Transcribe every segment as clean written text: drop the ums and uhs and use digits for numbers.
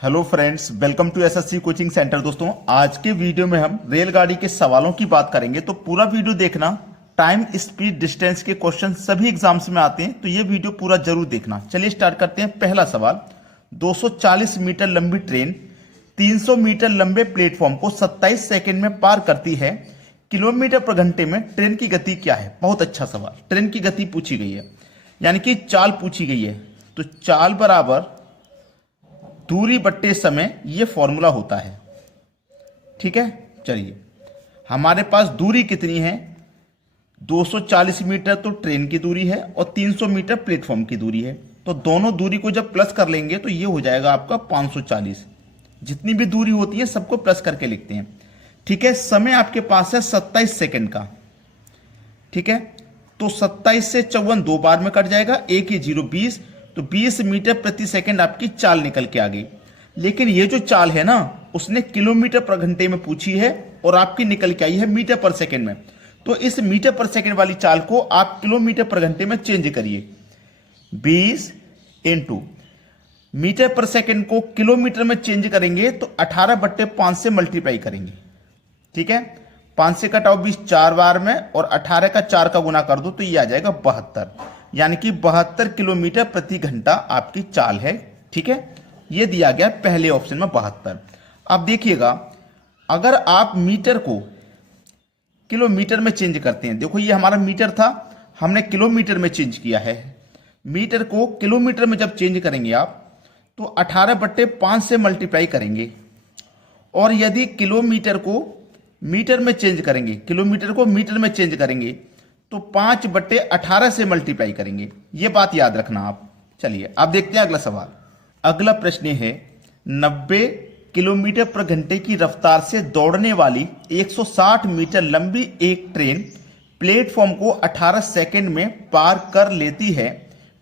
Hello friends, welcome to SSC coaching centre. दोस्तों, आज के वीडियो में हम रेलगाड़ी के सवालों की बात करेंगे, तो पूरा वीडियो देखना। टाइम, स्पीड, डिस्टेंस के क्वेश्चन सभी एग्जाम्स में आते हैं, तो ये वीडियो पूरा जरूर देखना। चलिए स्टार्ट करते हैं। पहला सवाल, 240 मीटर लंबी ट्रेन 300 मीटर लंबे प्लेटफॉर्म को 27 सेकेंड में पार करती है। किलोमीटर पर घंटे में ट्रेन की गति क्या है? बहुत अच्छा सवाल। ट्रेन की गति पूछी गई है, यानी कि चाल पूछी गई है। तो चाल बराबर दूरी बट्टे समय, ये फॉर्मूला होता है। ठीक है, चलिए हमारे पास दूरी कितनी है? 240 मीटर तो ट्रेन की दूरी है और 300 मीटर प्लेटफॉर्म की दूरी है। तो दोनों दूरी को जब प्लस कर लेंगे तो ये हो जाएगा आपका 540। जितनी भी दूरी होती है सबको प्लस करके लिखते हैं। ठीक है, समय आपके पास है 27 सेकेंड का। ठीक है, तो 27 से 54 दो बार में कट जाएगा, एक ही 0 20, तो 20 मीटर प्रति सेकंड आपकी चाल निकल के आ गई। लेकिन ये जो चाल है ना, उसने किलोमीटर पर घंटे में पूछी है और आपकी निकल के आई है मीटर पर सेकंड में। तो इस मीटर पर सेकंड वाली चाल को आप किलोमीटर पर घंटे में चेंज करिए। 20 इंटू मीटर पर सेकंड को किलोमीटर में चेंज करेंगे तो 18/5 से मल्टीप्लाई करेंगे। ठीक है, 5 से कटाओ 20 4 बार में, और 18 का 4 का गुना कर दो तो ये आ जाएगा 72, यानी कि 72 किलोमीटर प्रति घंटा आपकी चाल है। ठीक है, ये दिया गया पहले ऑप्शन में 72। अब देखिएगा, अगर आप मीटर को किलोमीटर में चेंज करते हैं, देखो ये हमारा मीटर था, हमने किलोमीटर में चेंज किया है। मीटर को किलोमीटर में जब चेंज करेंगे आप, तो 18/5 से मल्टीप्लाई करेंगे। और यदि किलोमीटर को मीटर में चेंज करेंगे, किलोमीटर को मीटर में चेंज करेंगे, तो 5/18 से मल्टीप्लाई करेंगे। ये बात याद रखना आप। चलिए अब देखते हैं अगला सवाल। अगला प्रश्न है, 90 किलोमीटर पर घंटे की रफ्तार से दौड़ने वाली 160 मीटर लंबी एक ट्रेन प्लेटफॉर्म को 18 सेकंड में पार कर लेती है।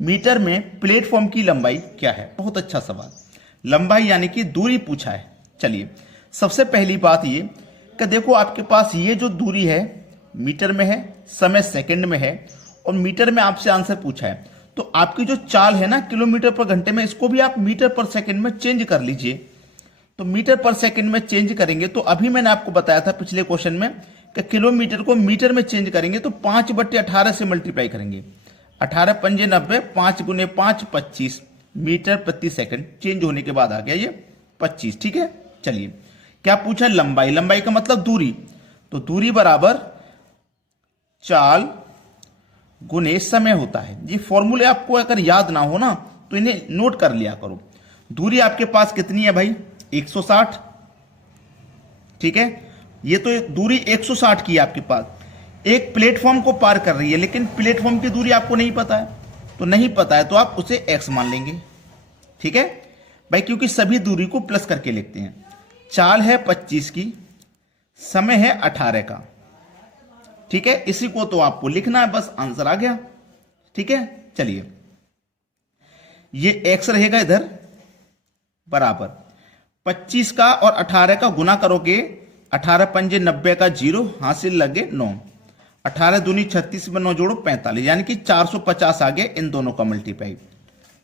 मीटर में प्लेटफॉर्म की लंबाई क्या है? बहुत अच्छा सवाल। लंबाई यानी कि दूरी पूछा है। चलिए सबसे पहली बात ये कि देखो आपके पास ये जो दूरी है मीटर में है, समय सेकंड में है, और मीटर में आपसे आंसर पूछा है। तो आपकी जो चाल है ना किलोमीटर पर घंटे में, इसको भी आप मीटर पर सेकंड में चेंज कर लीजिए। तो मीटर पर सेकंड में चेंज करेंगे तो अभी मैंने आपको बताया था पिछले क्वेश्चन में कि किलोमीटर को मीटर में चेंज करेंगे तो 5/18 से मल्टीप्लाई करेंगे। 18 पंजे 90, 5 गुने 5 25 मीटर प्रति सेकंड। चेंज होने के बाद आ गया ये 25। ठीक है, चलिए क्या पूछा? लंबाई। लंबाई का मतलब दूरी, तो दूरी बराबर चाल गुने समय होता है। ये फॉर्मूले आपको अगर याद ना हो ना तो इन्हें नोट कर लिया करो। दूरी आपके पास कितनी है भाई? 160। ठीक है, ये तो दूरी 160 की है आपके पास। एक प्लेटफॉर्म को पार कर रही है, लेकिन प्लेटफॉर्म की दूरी आपको नहीं पता है। तो नहीं पता है तो आप उसे x मान लेंगे। ठीक है भाई, क्योंकि सभी दूरी को प्लस करके लिखते हैं। चाल है 25 की, समय है 18 का। ठीक है, इसी को तो आपको लिखना है, बस आंसर आ गया। ठीक है, चलिए ये x रहेगा इधर, बराबर 25 का और 18 का गुना करोगे, 18 पंजे 90 का 0, हासिल लगे 9, 18 दूनी 36 में 9 जोड़ो 45, यानी कि 450 आ गया। इन दोनों का मल्टीप्लाई,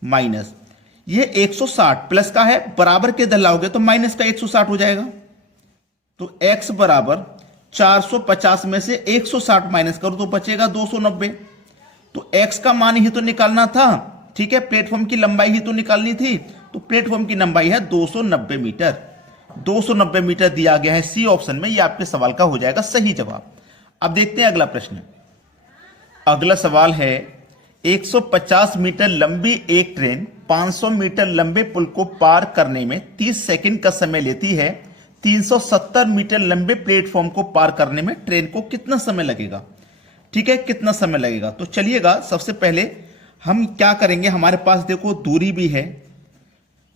माइनस ये 160 प्लस का है, बराबर के इधर लाओगे तो माइनस का 160 हो जाएगा। तो x बराबर 450 में से 160 माइनस करो तो बचेगा 290। तो x का मान ही तो निकालना था। ठीक है, प्लेटफॉर्म की लंबाई ही तो निकालनी थी। तो प्लेटफॉर्म की लंबाई है 290 मीटर। 290 मीटर दिया गया है सी ऑप्शन में। ये आपके सवाल का हो जाएगा सही जवाब। अब देखते हैं अगला प्रश्न। अगला सवाल है, 150 मीटर लंबी एक ट्रेन 500 मीटर लंबे पुल को पार करने में 30 सेकंड का समय लेती है। 370 मीटर लंबे प्लेटफॉर्म को पार करने में ट्रेन को कितना समय लगेगा? ठीक है, कितना समय लगेगा? तो चलिएगा सबसे पहले हम क्या करेंगे, हमारे पास देखो दूरी भी है।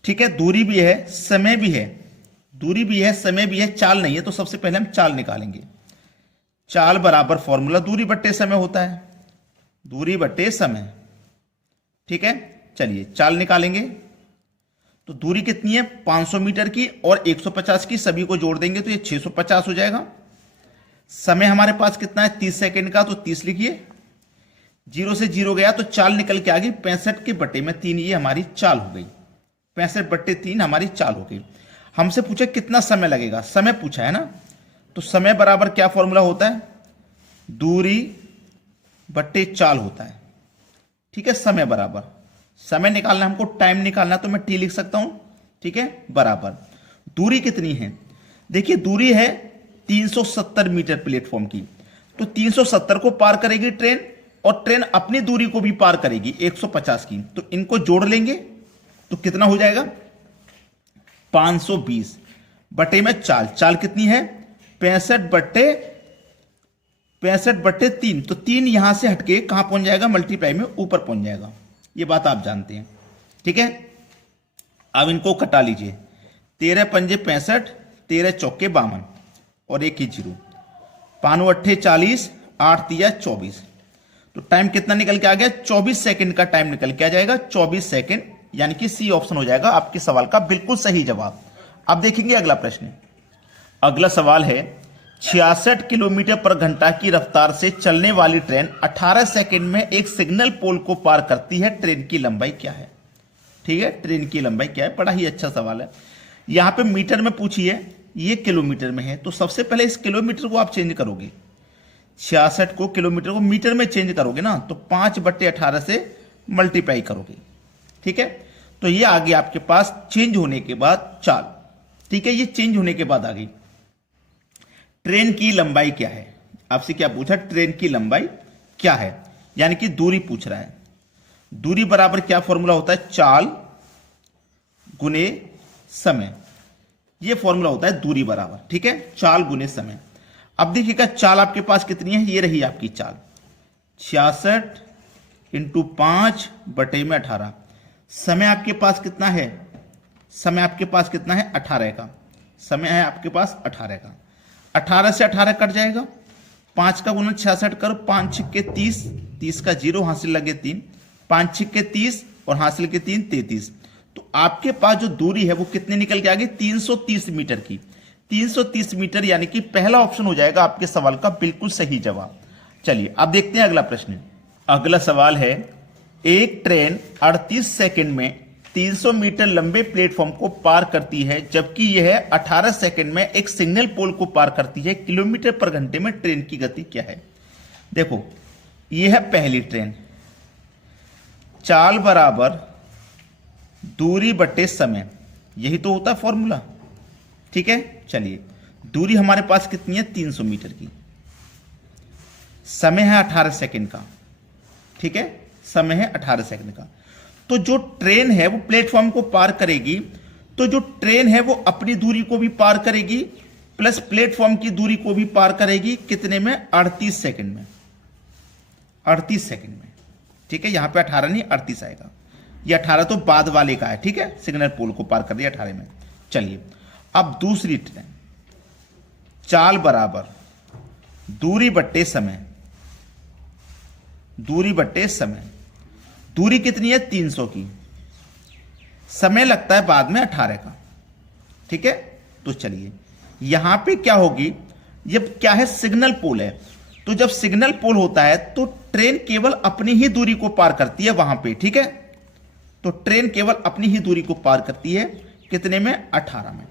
ठीक है, दूरी भी है, समय भी है। दूरी भी है, समय भी है, चाल नहीं है। तो सबसे पहले हम चाल निकालेंगे। चाल बराबर फॉर्मूला दूरी बट्टे समय होता है, दूरी बट्टे समय। ठीक है, चलिए चाल निकालेंगे। तो दूरी कितनी है? 500 मीटर की और 150 की, सभी को जोड़ देंगे तो ये 650 हो जाएगा। समय हमारे पास कितना है? 30 सेकंड का, तो 30 लिखिए। 0 से 0 गया तो चाल निकल के आ गई 65 के बटे में 3, ये हमारी चाल हो गई। 65/3 हमारी चाल हो गई। हमसे पूछा कितना समय लगेगा, समय पूछा है ना, तो समय बराबर क्या फॉर्मूला होता है, दूरी बट्टे चाल होता है। ठीक है, समय बराबर, समय निकालना हमको, टाइम निकालना, तो मैं टी लिख सकता हूं। ठीक है, बराबर दूरी कितनी है, देखिए दूरी है 370 मीटर प्लेटफॉर्म की, तो 370 को पार करेगी ट्रेन और ट्रेन अपनी दूरी को भी पार करेगी 150 की, तो इनको जोड़ लेंगे तो कितना हो जाएगा 520 बटे में चाल, चाल कितनी है 65/3, तो 3 यहां से हटके कहां पहुंच जाएगा, मल्टीप्लाई में ऊपर पहुंच जाएगा, ये बात आप जानते हैं। ठीक है, अब इनको कटा लीजिए, 13 पंजे 65, 13 चौके 52 और 1 ही जीरो, 5 अट्ठे 40, 8 तिया 24, तो टाइम कितना निकल के आ गया, 24 सेकंड का टाइम निकल के आ जाएगा, 24 सेकंड, यानी कि सी ऑप्शन हो जाएगा आपके सवाल का बिल्कुल सही जवाब। अब देखेंगे अगला प्रश्न। अगला सवाल है 66 किलोमीटर पर घंटा की रफ्तार से चलने वाली ट्रेन 18 सेकंड में एक सिग्नल पोल को पार करती है, ट्रेन की लंबाई क्या है। ठीक है, ट्रेन की लंबाई क्या है, बड़ा ही अच्छा सवाल है। यहां पे मीटर में पूछी है, ये किलोमीटर में है, तो सबसे पहले इस किलोमीटर को आप चेंज करोगे, 66 को किलोमीटर को मीटर में चेंज करोगे ना, तो 5/18 से मल्टीप्लाई करोगे। ठीक है, तो ये आ गया आपके पास चेंज होने के बाद चाल। ठीक है, ये चेंज होने के बाद आ गई ट्रेन की लंबाई क्या है, आपसे क्या पूछा, ट्रेन की लंबाई क्या है, यानी कि दूरी पूछ रहा है। दूरी बराबर क्या फॉर्मूला होता है, चाल गुने समय, ये फॉर्मूला होता है दूरी बराबर। ठीक है, चाल गुने समय। अब देखिएगा चाल आपके पास कितनी है, ये रही आपकी चाल 66 × 5/18। समय आपके पास कितना है, समय आपके पास कितना है 18 का, समय है आपके पास 18 का, 18 से 18 कट जाएगा, 5 का गुना 66 करो, 5 छिक्के 30, 30 का जीरो हासिल लगे 3, 5 छिक्के 30 और हासिल के 3 33, तो आपके पास जो दूरी है वो कितने निकल के आ गई 330 मीटर की, 330 मीटर, यानी कि पहला ऑप्शन हो जाएगा आपके सवाल का बिल्कुल सही जवाब। चलिए अब देखते हैं अगला प्रश्न। अगला सवाल है एक ट्रेन 38 सेकंड में 300 मीटर लंबे प्लेटफॉर्म को पार करती है, जबकि यह 18 सेकंड में एक सिग्नल पोल को पार करती है, किलोमीटर पर घंटे में ट्रेन की गति क्या है। देखो यह है पहली ट्रेन, चाल बराबर दूरी बटे समय, यही तो होता है फॉर्मूला। ठीक है, चलिए दूरी हमारे पास कितनी है 300 मीटर की, समय है 18 सेकंड का। ठीक है, समय है 18 सेकंड का, तो जो ट्रेन है वो प्लेटफॉर्म को पार करेगी, तो जो ट्रेन है वो अपनी दूरी को भी पार करेगी प्लस प्लेटफॉर्म की दूरी को भी पार करेगी, कितने में 38 सेकंड में, 38 सेकंड में। ठीक है, यहां पे 18 नहीं 38 आएगा, ये 18 तो बाद वाले का है। ठीक है, सिग्नल पोल को पार कर दिया 18 में। चलिए अब दूसरी ट्रेन, चाल बराबर दूरी बट्टे समय, दूरी बट्टे समय, दूरी कितनी है 300 की, समय लगता है बाद में 18 का। ठीक है, तो चलिए यहां पे क्या होगी, जब क्या है सिग्नल पोल है, तो जब सिग्नल पोल होता है तो ट्रेन केवल अपनी ही दूरी को पार करती है वहां पे। ठीक है, तो ट्रेन केवल अपनी ही दूरी को पार करती है, कितने में 18 में।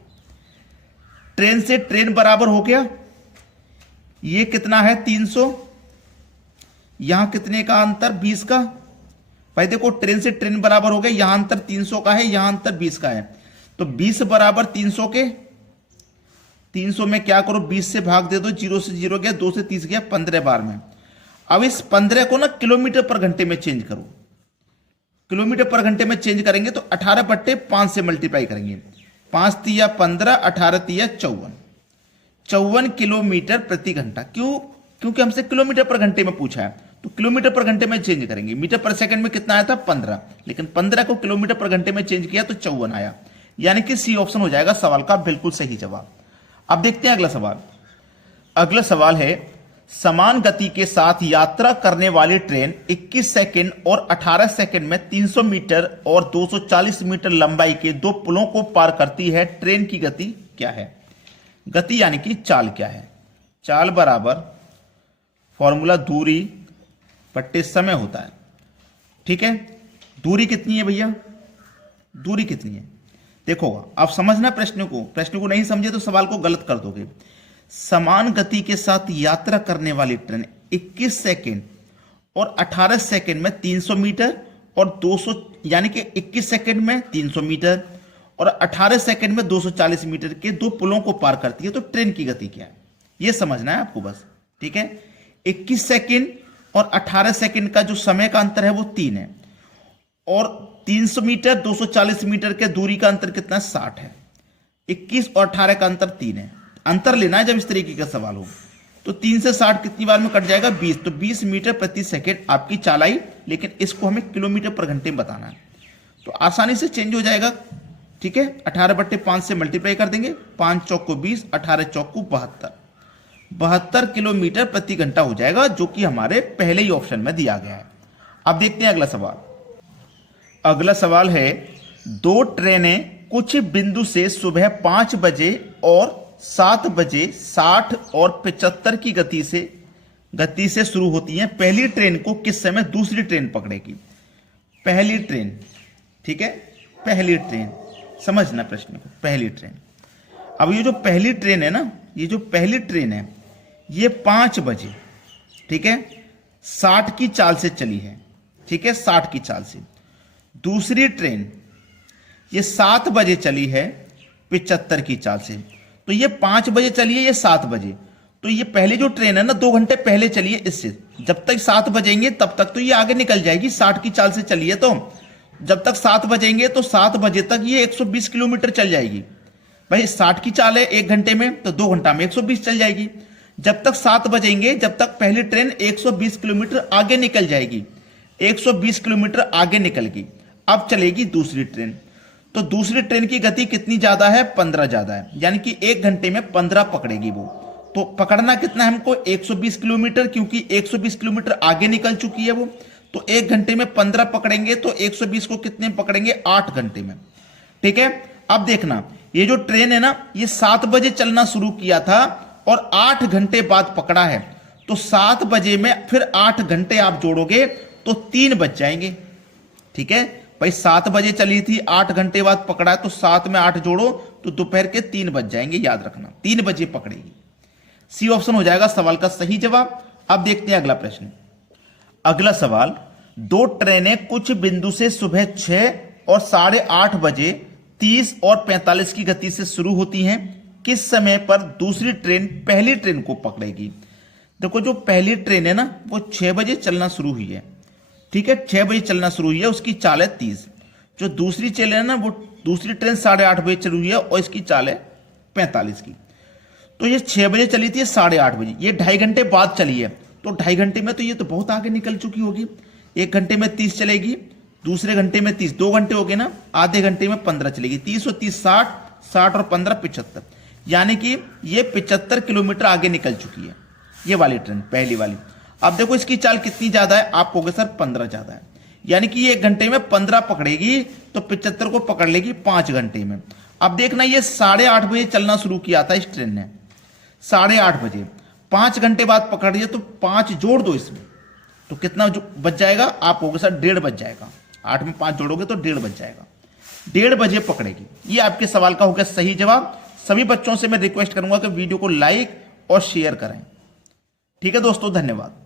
ट्रेन से ट्रेन बराबर हो गया, ये कितना है 300, यहां कितने का अंतर 20 का, भाई देखो ट्रेन से ट्रेन बराबर हो गया, यहां अंतर 300 का है, यहां अंतर 20 का है, तो 20 बराबर 300 के, 300 में क्या करो 20 से भाग दे दो, 0 से 0 गया, 2 से 30 गया, 15 बार में। अब इस 15 को ना किलोमीटर पर घंटे में चेंज करो, किलोमीटर पर घंटे में चेंज करेंगे तो 18/5 से मल्टीप्लाई करेंगे, 5 तिया 15, 18 तिया 54, 54 किलोमीटर प्रति घंटा। क्यों, क्योंकि हमसे किलोमीटर पर घंटे में पूछा है, तो किलोमीटर पर घंटे में चेंज करेंगे। मीटर पर सेकंड में कितना आया था 15, लेकिन 15 को किलोमीटर पर घंटे में चेंज किया तो 54 आया, यानी कि सी ऑप्शन हो जाएगा सवाल का बिल्कुल सही जवाब। अब देखते हैं अगला सवाल। अगला सवाल है समान गति के साथ यात्रा करने वाली ट्रेन 21 सेकंड और 18 सेकंड में 300 मीटर और 240 मीटर लंबाई के दो पुलों को पार करती है, ट्रेन की गति क्या है। गति यानी कि चाल क्या है, चाल बराबर फॉर्मूला दूरी बट्टे समय होता है। ठीक है, दूरी कितनी है भैया, दूरी कितनी है देखो आप समझना प्रश्न को नहीं समझे तो सवाल को गलत कर दोगे। समान गति के साथ यात्रा करने वाली ट्रेन 21 सेकंड और 18 सेकंड में 300 मीटर और 200 यानी कि 21 सेकंड में 300 मीटर और 18 सेकंड में 240 मीटर के दो पुलों को पार करती है, तो ट्रेन की गति क्या है यह समझना है आपको बस। ठीक है, 21 सेकंड और 18 सेकंड का जो समय का अंतर है वो 3 है और 300 मीटर 240 मीटर के दूरी का अंतर कितना 60 है। 21 और 18 का अंतर 3 है। अंतर लेना है जब इस तरीके का सवाल हो तो 3 से 60 कितनी बार में कट जाएगा 20, तो 20 मीटर प्रति सेकंड आपकी चालाई, लेकिन इसको हमें किलोमीटर पर घंटे में बताना है तो आसानी से चेंज हो जाएगा। ठीक है, 18/5 से मल्टीप्लाई कर देंगे, 5 चौक को 20, 18 चौक को 72 किलोमीटर प्रति घंटा हो जाएगा, जो कि हमारे पहले ही ऑप्शन में दिया गया है। अब देखते हैं अगला सवाल। अगला सवाल है, दो ट्रेनें कुछ बिंदु से सुबह 5 बजे और 7 बजे 60 और 75 की गति से शुरू होती हैं। पहली ट्रेन को किस समय दूसरी ट्रेन पकड़ेगी? पहली ट्रेन, ठीक है, पहली ट्रेन, समझना प्रश्न को, पहली ट्रेन। अब ये जो पहली ट्रेन है ना, ये जो पहली ट्रेन है ये 5 बजे, ठीक है, 60 की चाल से चली है। ठीक है, 60 की चाल से। दूसरी ट्रेन ये 7 बजे चली है 75 की चाल से। तो ये 5 बजे चली है, ये 7 बजे, तो ये पहले जो ट्रेन है ना 2 घंटे पहले चली है इससे। जब तक 7 बजेंगे तब तक तो ये आगे निकल जाएगी, 60 की चाल से चली है, तो जब तक 7 बजेंगे तो 7 बजे तक ये 120 किलोमीटर चल जाएगी। भाई 60 की चाल है 1 घंटे में, तो 2 घंटा में 120 चल जाएगी। जब तक 7 बजेंगे जब तक पहली ट्रेन 120 किलोमीटर आगे निकल जाएगी, 120 किलोमीटर आगे निकल गई। अब चलेगी दूसरी ट्रेन, तो दूसरी ट्रेन की गति कितनी ज्यादा है? 15 ज्यादा है, यानी कि 1 घंटे में 15 पकड़ेगी वो। तो पकड़ना कितना है हमको? 120 किलोमीटर, क्योंकि 120 किलोमीटर आगे निकल चुकी है वो। तो 1 घंटे में 15 पकड़ेंगे तो 120 को कितने में पकड़ेंगे? 8 घंटे में। ठीक है, अब देखना ये जो ट्रेन है ना ये 7 बजे चलना शुरू किया था और 8 घंटे बाद पकड़ा है, तो 7 बजे में फिर 8 घंटे आप जोड़ोगे तो 3 बज जाएंगे। ठीक है भाई, 7 बजे चली थी, 8 घंटे बाद पकड़ा है, तो 7 में 8 जोड़ो तो दोपहर के 3 बज जाएंगे, याद रखना 3 बजे पकड़ेगी। सी ऑप्शन हो जाएगा सवाल का सही जवाब। अब देखते हैं अगला प्रश्न। अगला सवाल, दो ट्रेनें कुछ बिंदु से सुबह 6 और 8:30 बजे 30 और 45 की गति से शुरू होती हैं। किस समय पर दूसरी ट्रेन पहली ट्रेन को पकड़ेगी? देखो जो पहली ट्रेन है ना वो 6 बजे चलना शुरू हुई है। ठीक है, 6 बजे चलना शुरू हुई है, उसकी चाल है 30। जो दूसरी ट्रेन है ना वो दूसरी ट्रेन 8:30 बजे चली हुई है और इसकी चाल है 45 की। तो ये 6 बजे चली थी, 8:30 बजे, ये 2.5 घंटे बाद चली है, तो 2.5 घंटे में तो ये तो बहुत आगे निकल चुकी होगी। 1 घंटे में 30 चलेगी, दूसरे घंटे में 30, 2 घंटे हो गए ना, आधे घंटे में 15 चलेगी। 30 और 30 60, 60 और 15 75, यानी कि ये 75 किलोमीटर आगे निकल चुकी है ये वाली ट्रेन, पहली वाली। अब देखो इसकी चाल कितनी ज्यादा है? आप कहोगे सर 15 ज्यादा है, यानी कि ये 1 घंटे में 15 पकड़ेगी तो 75 को पकड़ लेगी 5 घंटे में। अब देखना ये 8:30 बजे चलना शुरू किया था इस ट्रेन ने, 8:30 बजे, 5 घंटे बाद पकड़ लिया, तो 5 जोड़ दो इसमें तो कितना बच जाएगा? आप कहोगे सर 1:30 बज जाएगा। 8 में 5 जोड़ोगे तो 1:30 बज जाएगा, 1:30 बजे पकड़ेगी। ये आपके सवाल का हो गया सही जवाब। सभी बच्चों से मैं रिक्वेस्ट करूंगा कि वीडियो को लाइक और शेयर करें। ठीक है दोस्तों, धन्यवाद।